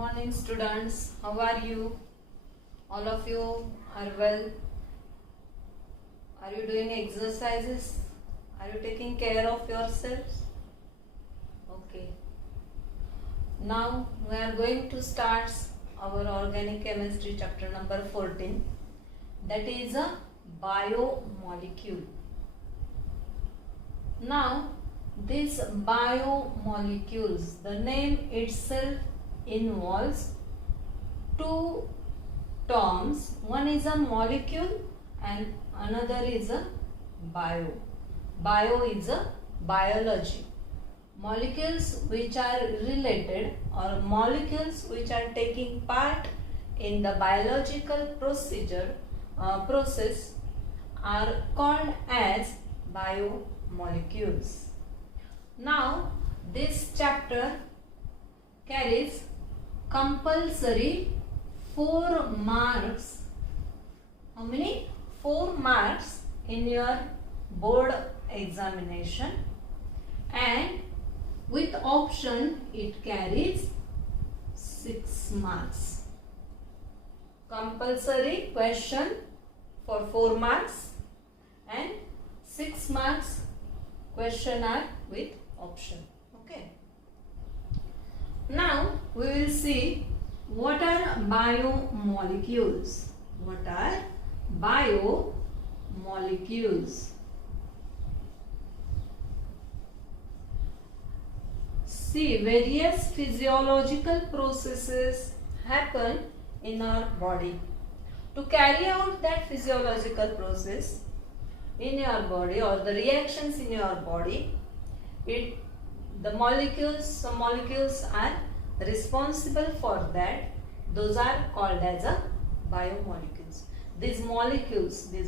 Morning students, how are you? All of you are well? Are you doing exercises? Are you taking care of yourselves? Okay. Now we are going to start our organic chemistry chapter number 14, that is a biomolecule. Now these biomolecules, the name itself involves two terms. One is a molecule and another is a bio. Bio is a biology. Molecules which are related or molecules which are taking part in the biological process are called as biomolecules. Now this chapter carries compulsory 4 marks. How many? 4 marks in your board examination, and with option it carries 6 marks. Compulsory question for 4 marks and 6 marks question are with option. Okay. Now we will see what are biomolecules. What are biomolecules? See, various physiological processes happen in our body. To carry out that physiological process in your body or the reactions in your body, some molecules are responsible for that. Those are called as a biomolecules. These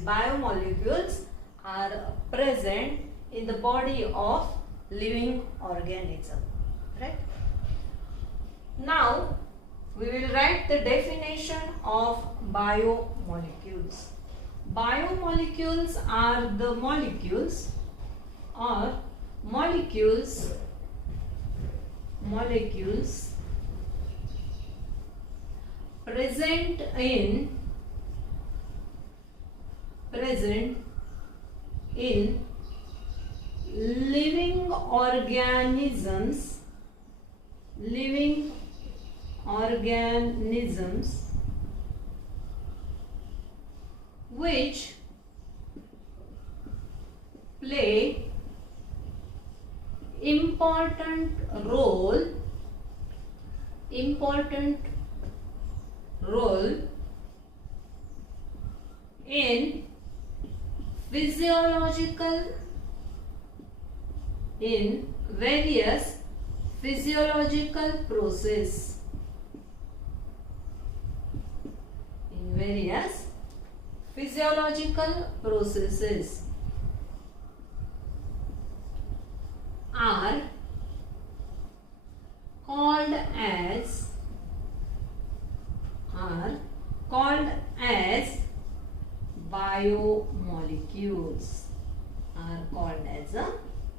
biomolecules are present in the body of living organism. Right? Now we will write the definition of biomolecules. Biomolecules are the molecules present in living organisms which play important role in various physiological processes are called as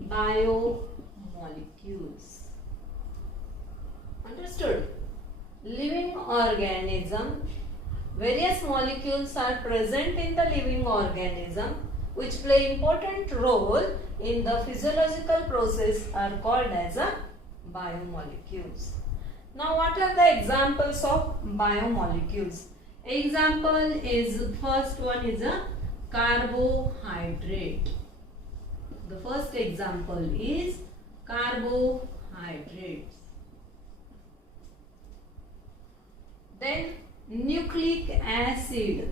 biomolecules. Understood? Living organism, various molecules are present in the living organism which play important role in the physiological process are called as a biomolecules. Now what are the examples of biomolecules? Example is, first one is a carbohydrate. The first example is carbohydrates. Then nucleic acid.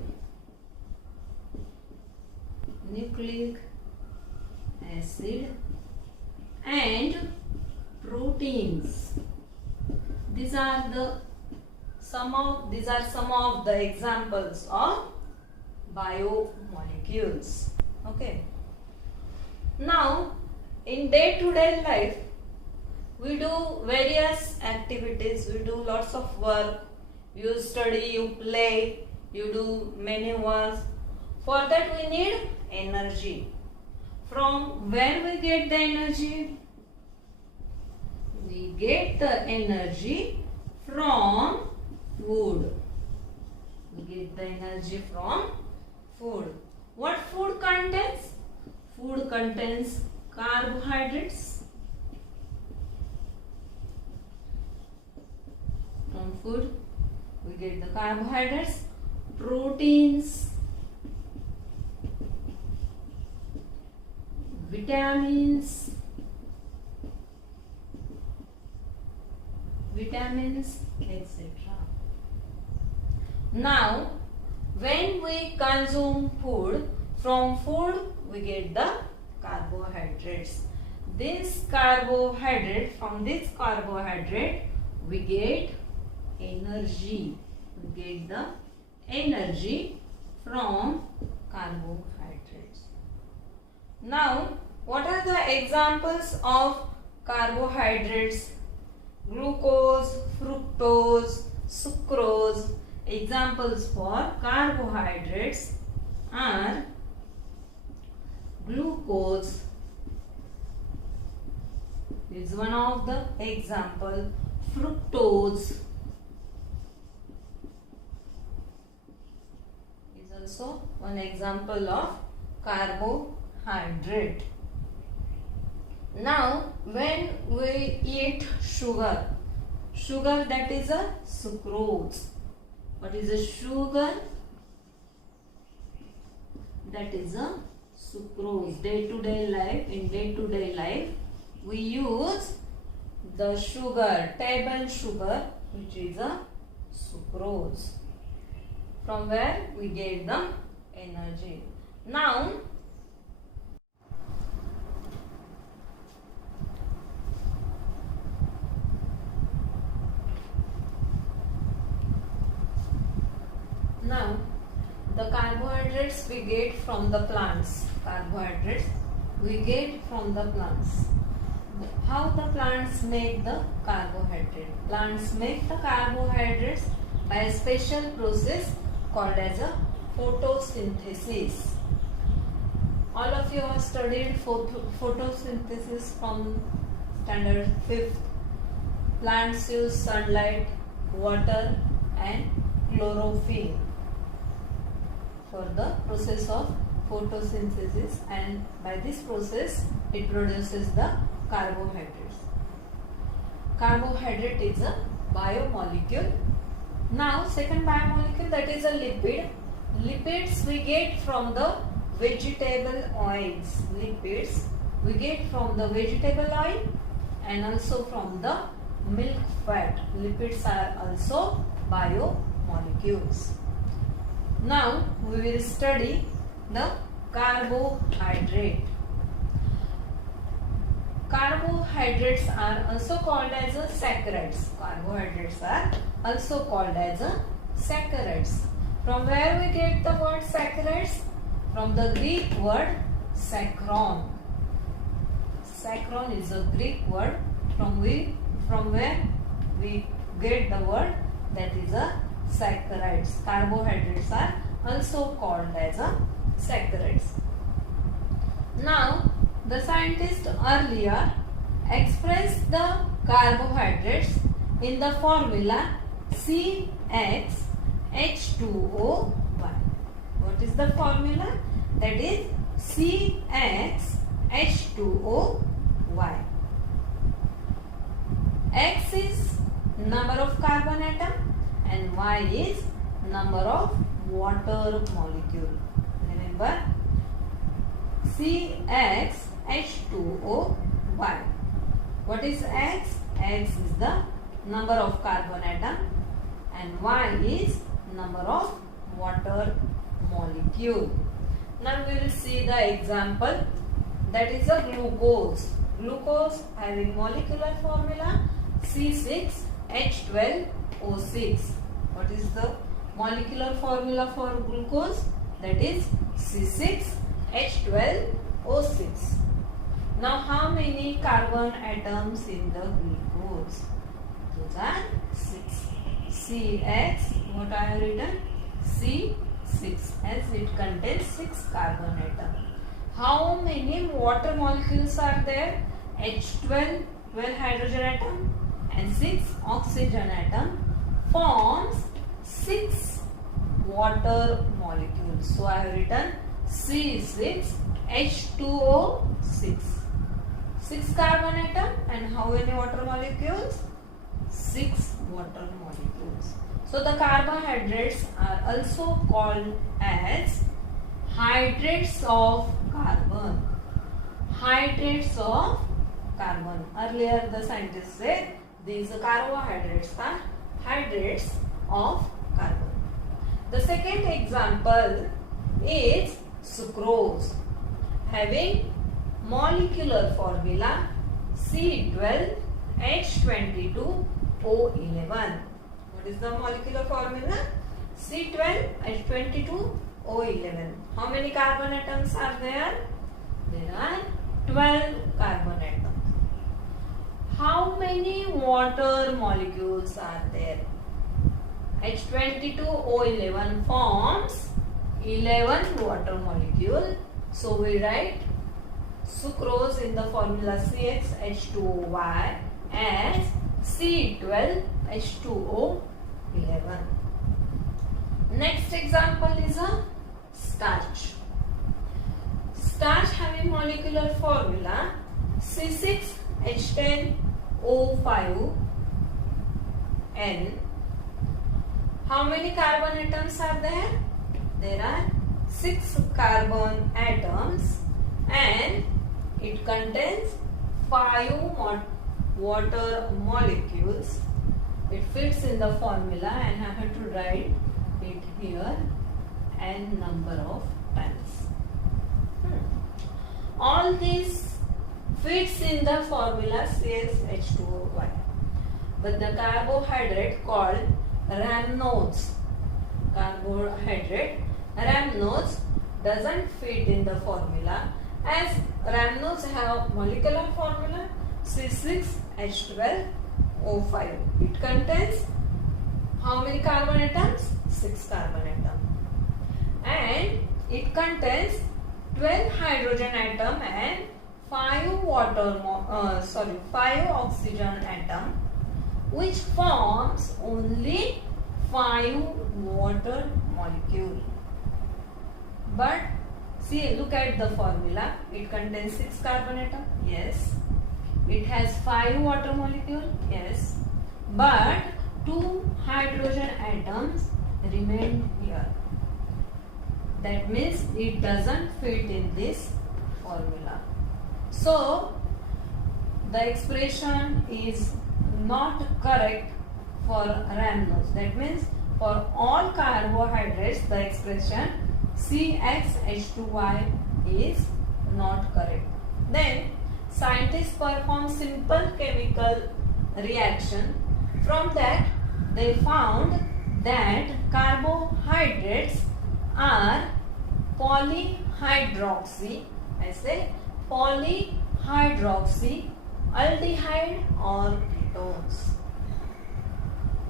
And proteins. These are some of the examples of biomolecules. Okay. Now in day-to-day life we do various activities, we do lots of work, you study, you play, you do many works. For that we need energy. From where we get the energy? We get the energy from food. We get the energy from food. What food contains? Food contains carbohydrates. From food we get the carbohydrates, proteins, vitamins, etc. Now, when we consume food, from food we get the carbohydrates. From this carbohydrate we get energy. We get the energy from carbohydrates. Now, what are the examples of carbohydrates? Glucose, fructose, sucrose. Examples for carbohydrates are glucose is one of the example. Fructose is also one example of carbohydrate. Now, when we eat sugar that is a sucrose. What is a sugar? That is a sucrose. In day-to-day life, we use the sugar, table sugar, which is a sucrose. From where we get the energy. Now, the carbohydrates we get from the plants. How the plants make the carbohydrate? Plants make the carbohydrates by a special process called as a photosynthesis. All of you have studied photosynthesis from standard 5th. Plants use sunlight, water and chlorophyll for the process of photosynthesis, and by this process it produces the carbohydrates. Carbohydrate is a biomolecule. Now, second biomolecule, that is a lipid. Lipids we get from the vegetable oils. Lipids we get from the vegetable oil and also from the milk fat. Lipids are also biomolecules. Now, we will study the carbohydrate. Carbohydrates are also called as a saccharides. Carbohydrates are also called as a saccharides. From where we get the word saccharides? From the Greek word saccharon. Saccharon is a Greek word from where we get the word that is a saccharides. Carbohydrates are also called as a saccharides. Now, the scientists earlier expressed the carbohydrates in the formula CxH2O1. What is the formula? That is CxH2O1. X is number of carbon atom and Y is number of water molecule. Remember, CxH2O1. What is X? X is the number of carbon atom and Y is number of water molecule. Now we will see the example, that is a glucose. Glucose having molecular formula C6H12O6. What is the molecular formula for glucose? That is C6H12O6. Now, how many carbon atoms in the glucose? Those are 6. CX, what I have written? C6, as it contains 6 carbon atoms. How many water molecules are there? H12, 12 hydrogen atom, and 6 oxygen atom forms 6 water molecules. So I have written C6H2O 6. 6 carbon atom and how many water molecules? 6 water molecules. So the carbohydrates are also called as hydrates of carbon. Hydrates of carbon. Earlier the scientists said these carbohydrates are hydrates of carbon. The second example is sucrose, having molecular formula C12H22O11. What is the molecular formula? C12H22O11. How many carbon atoms are there? There are 12 carbon atoms. How many water molecules are there? H22O11 forms 11 water molecule. So we write sucrose in the formula CxH2OY as C12H2O11. Next example is a starch. Starch having molecular formula C6H10O5N. How many carbon atoms are there? There are 6 carbon atoms and it contains 5 water molecules. It fits in the formula and I have to write it here n number of times. All these fits in the formula CxH2O. But the carbohydrate called rhamnose, doesn't fit in the formula, as rhamnose have molecular formula C6H12O5. It contains how many carbon atoms? 6 carbon atoms. And it contains 12 hydrogen atom and 5 oxygen atom, which forms only 5 water molecule. But see, look at the formula. It contains 6 carbon atom. Yes. It has 5 water molecule. Yes. But 2 hydrogen atoms remain here. That means it doesn't fit in this formula. So the expression is not correct for rhamnose. That means for all carbohydrates the expression CxH2Y is not correct. Then scientists perform simple chemical reaction. From that they found that carbohydrates are polyhydroxy, I say polyhydroxy aldehyde or ketones.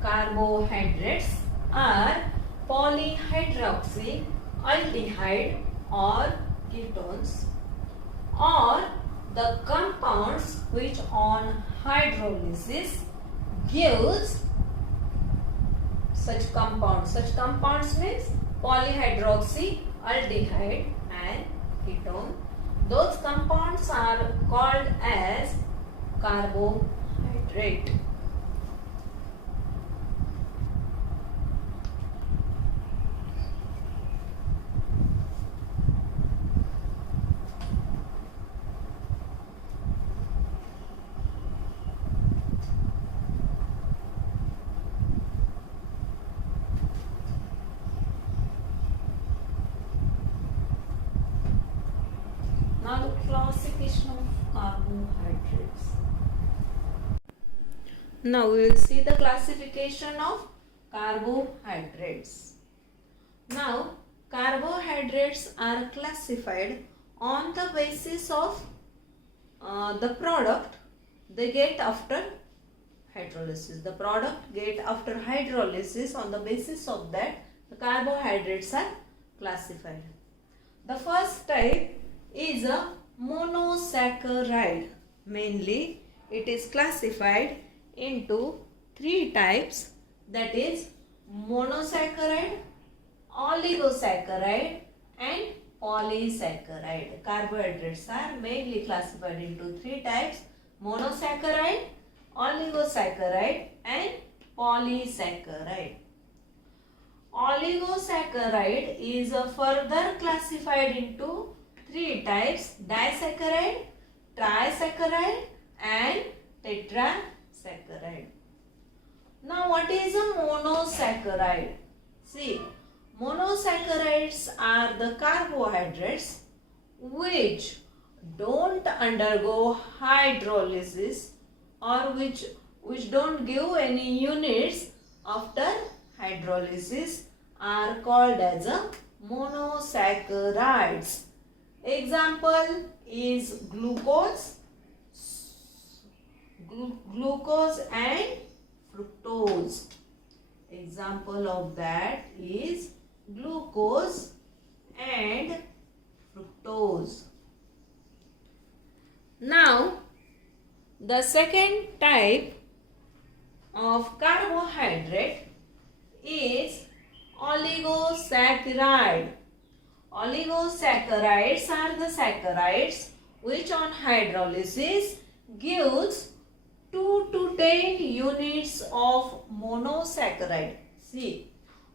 Carbohydrates are polyhydroxy aldehyde or ketones, or the compounds which on hydrolysis gives such compounds. Such compounds means polyhydroxy aldehyde and ketone. Those compounds are called as carbohydrate. Now the classification of carbohydrates. Now we will see the classification of carbohydrates. Now carbohydrates are classified on the basis of the product they get after hydrolysis. The product get after hydrolysis, on the basis of that the carbohydrates are classified. The first type is a monosaccharide. Mainly it is classified into three types, that is monosaccharide, oligosaccharide and polysaccharide. Carbohydrates are mainly classified into three types: monosaccharide, oligosaccharide and polysaccharide. Oligosaccharide is further classified into three types: disaccharide, trisaccharide and tetrasaccharide. Now what is a monosaccharide? See, monosaccharides are the carbohydrates which don't undergo hydrolysis or which don't give any units after hydrolysis, are called as a monosaccharides. Example is glucose and fructose. Example of that is glucose and fructose. Now, the second type of carbohydrate is oligosaccharide. Oligosaccharides are the saccharides which on hydrolysis gives 2 to 10 units of monosaccharide. See,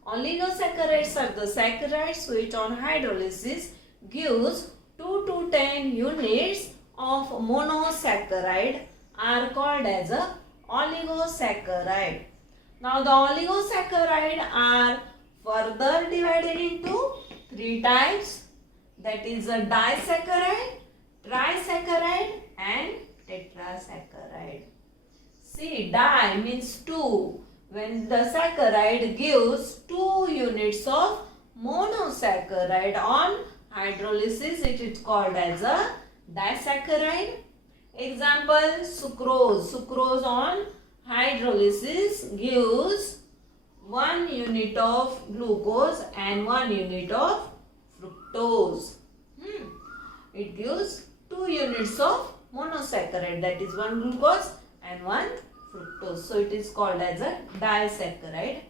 oligosaccharides are the saccharides which on hydrolysis gives 2 to 10 units of monosaccharide, are called as a oligosaccharide. Now the oligosaccharide are further divided into three types, that is a disaccharide, trisaccharide and tetrasaccharide. See, di means 2. When the saccharide gives 2 units of monosaccharide on hydrolysis, it is called as a disaccharide. Example, sucrose. Sucrose on hydrolysis gives 1 unit of glucose and 1 unit of fructose. It gives 2 units of monosaccharide, that is 1 glucose and 1 fructose. So it is called as a disaccharide.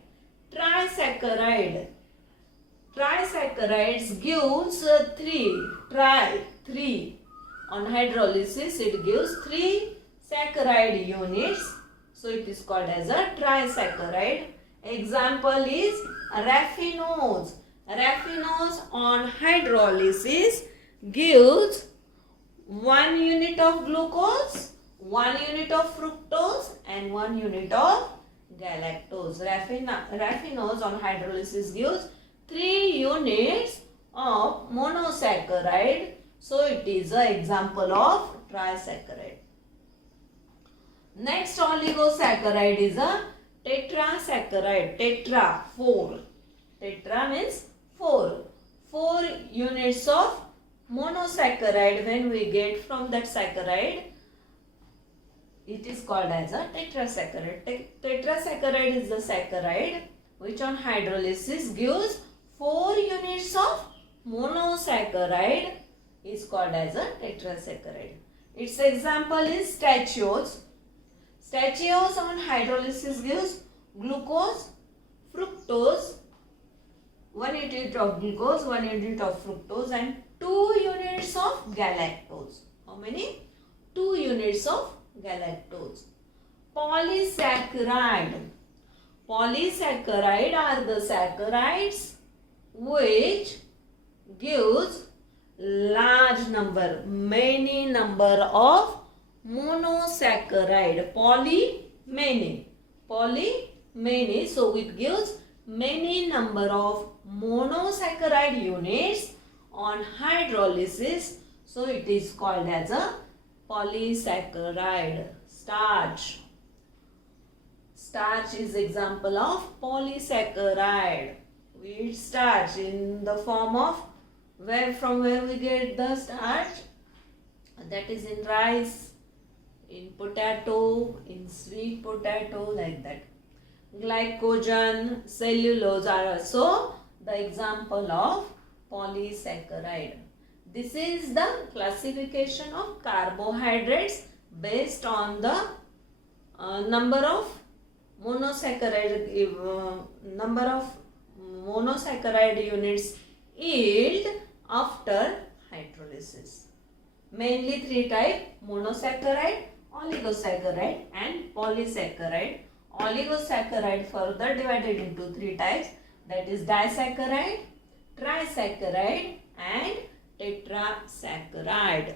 Trisaccharide. Trisaccharides gives 3. On hydrolysis it gives 3 saccharide units. So it is called as a trisaccharide. Example is raffinose. Raffinose on hydrolysis gives 1 unit of glucose, 1 unit of fructose and 1 unit of galactose. Raffinose on hydrolysis gives 3 units of monosaccharide. So it is an example of trisaccharide. Next oligosaccharide is a tetrasaccharide. Tetra, 4. Tetra means 4. 4 units of monosaccharide when we get from that saccharide, it is called as a tetrasaccharide. Tetrasaccharide is the saccharide which on hydrolysis gives 4 units of monosaccharide, is called as a tetrasaccharide. Its example is stachiosa. Stachiosa on hydrolysis gives glucose, fructose, 1 unit of glucose, 1 unit of fructose and 2 units of galactose. How many? 2 units of galactose. Polysaccharide. Polysaccharide are the saccharides which gives large number, many number of monosaccharide. Many. So it gives many number of monosaccharide units on hydrolysis. So it is called as a polysaccharide. Starch. Starch is example of polysaccharide. Wheat starch in the form of from where we get the starch, that is in rice, in potato, in sweet potato, like that. Glycogen, cellulose are also the example of polysaccharide. This is the classification of carbohydrates based on the number of monosaccharide units yield after hydrolysis. Mainly three types: monosaccharide, oligosaccharide and polysaccharide. Oligosaccharide further divided into three types, that is disaccharide, trisaccharide and tetrasaccharide.